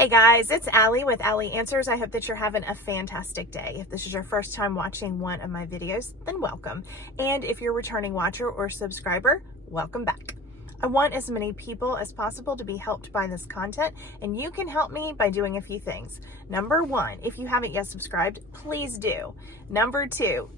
Hey guys, it's Allie with Allie Answers. I hope that you're having a fantastic day. If this is your first time watching one of my videos, then welcome. And if you're a returning watcher or subscriber, welcome back. I want as many people as possible to be helped by this content, and you can help me by doing a few things. Number one, if you haven't yet subscribed, please do. Number two,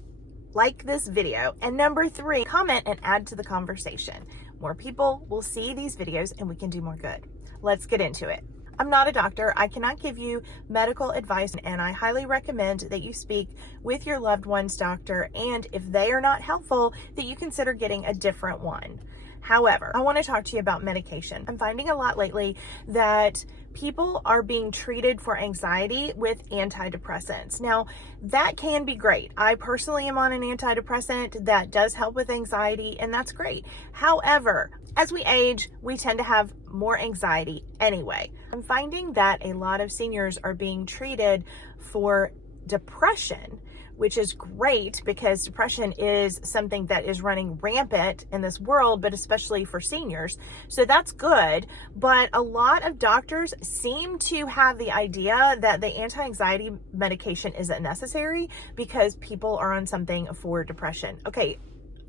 like this video. And number three, comment and add to the conversation. More people will see these videos and we can do more good. Let's get into it. I'm not a doctor. I cannot give you medical advice, and I highly recommend that you speak with your loved one's doctor, and if they are not helpful, that you consider getting a different one. However, I want to talk to you about medication. I'm finding a lot lately that people are being treated for anxiety with antidepressants. Now, that can be great. I personally am on an antidepressant that does help with anxiety, and that's great. However, as we age, we tend to have more anxiety anyway. I'm finding that a lot of seniors are being treated for depression, which is great because depression is something that is running rampant in this world, but especially for seniors. So that's good. But a lot of doctors seem to have the idea that the anti-anxiety medication isn't necessary because people are on something for depression. Okay.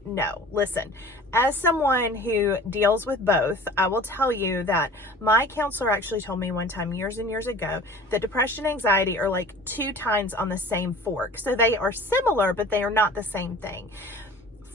No, listen, as someone who deals with both, I will tell you that my counselor actually told me one time years and years ago that depression and anxiety are like two tines on the same fork. So they are similar, but they are not the same thing.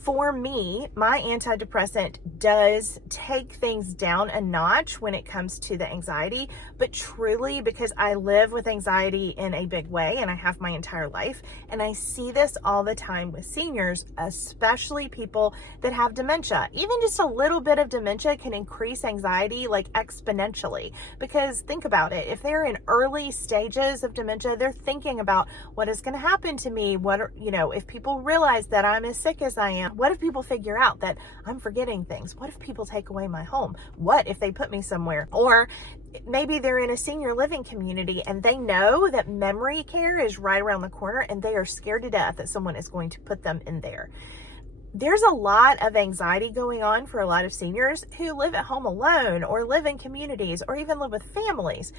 For me, my antidepressant does take things down a notch when it comes to the anxiety, but truly because I live with anxiety in a big way and I have my entire life, and I see this all the time with seniors, especially people that have dementia. Even just a little bit of dementia can increase anxiety like exponentially, because think about it. If they're in early stages of dementia, they're thinking about what is going to happen to me. If people realize that I'm as sick as I am, what if people figure out that I'm forgetting things? What if people take away my home? What if they put me somewhere? Or maybe they're in a senior living community and they know that memory care is right around the corner and they are scared to death that someone is going to put them in there. There's a lot of anxiety going on for a lot of seniors who live at home alone or live in communities or even live with families.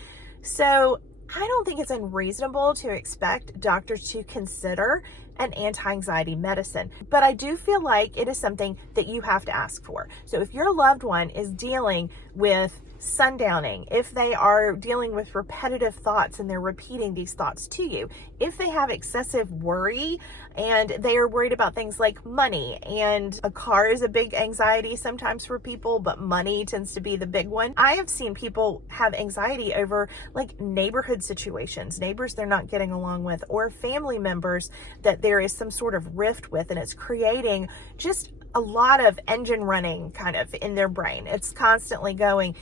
So I don't think it's unreasonable to expect doctors to consider an anti-anxiety medicine, but I do feel like it is something that you have to ask for. So if your loved one is dealing with sundowning, if they are dealing with repetitive thoughts and they're repeating these thoughts to you, if they have excessive worry and they are worried about things like money, and a car is a big anxiety sometimes for people, but money tends to be the big one. I have seen people have anxiety over like neighborhood situations, neighbors they're not getting along with, or family members that there is some sort of rift with, and it's creating just a lot of engine running kind of in their brain. It's constantly going.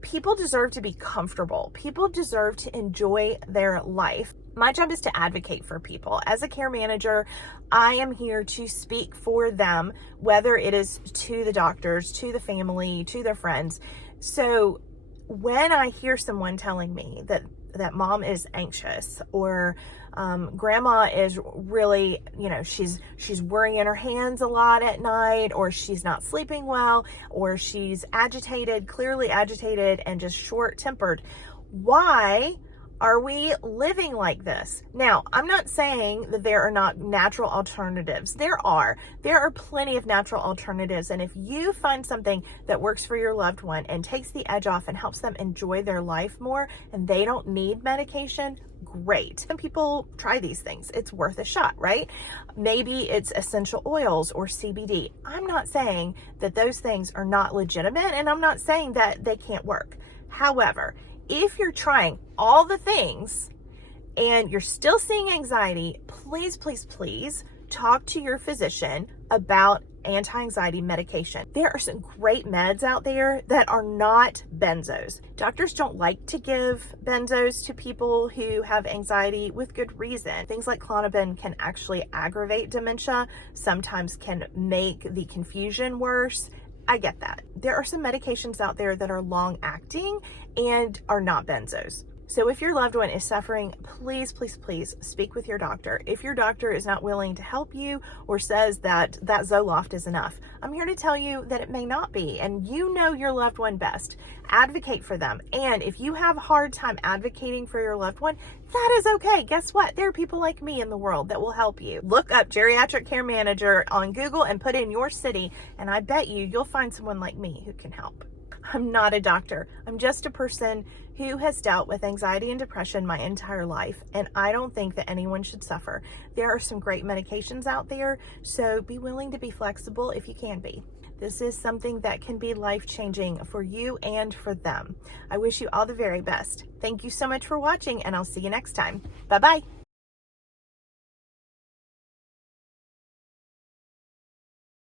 People deserve to be comfortable. People deserve to enjoy their life. My job is to advocate for people. As a care manager, I am here to speak for them, whether it is to the doctors, to the family, to their friends. So when I hear someone telling me that mom is anxious, or grandma is really, she's worrying her hands a lot at night, or she's not sleeping well, or she's agitated, clearly agitated and just short-tempered. Why are we living like this? Now, I'm not saying that there are not natural alternatives. There are plenty of natural alternatives. And if you find something that works for your loved one and takes the edge off and helps them enjoy their life more, and they don't need medication, great. Some people try these things. It's worth a shot, right? Maybe it's essential oils or CBD. I'm not saying that those things are not legitimate, and I'm not saying that they can't work. However, if you're trying all the things and you're still seeing anxiety, please, please, please talk to your physician about anti-anxiety medication. There are some great meds out there that are not benzos. Doctors don't like to give benzos to people who have anxiety with good reason. Things like Klonopin can actually aggravate dementia, sometimes can make the confusion worse. I get that. There are some medications out there that are long acting and are not benzos. So if your loved one is suffering, please, please, please speak with your doctor. If your doctor is not willing to help you or says that Zoloft is enough, I'm here to tell you that it may not be, and you know your loved one best. Advocate for them. And if you have a hard time advocating for your loved one, that is okay. Guess what? There are people like me in the world that will help you. Look up geriatric care manager on Google and put in your city, and I bet you'll find someone like me who can help. I'm not a doctor. I'm just a person who has dealt with anxiety and depression my entire life, and I don't think that anyone should suffer. There are some great medications out there, so be willing to be flexible if you can be. This is something that can be life-changing for you and for them. I wish you all the very best. Thank you so much for watching, and I'll see you next time. Bye-bye.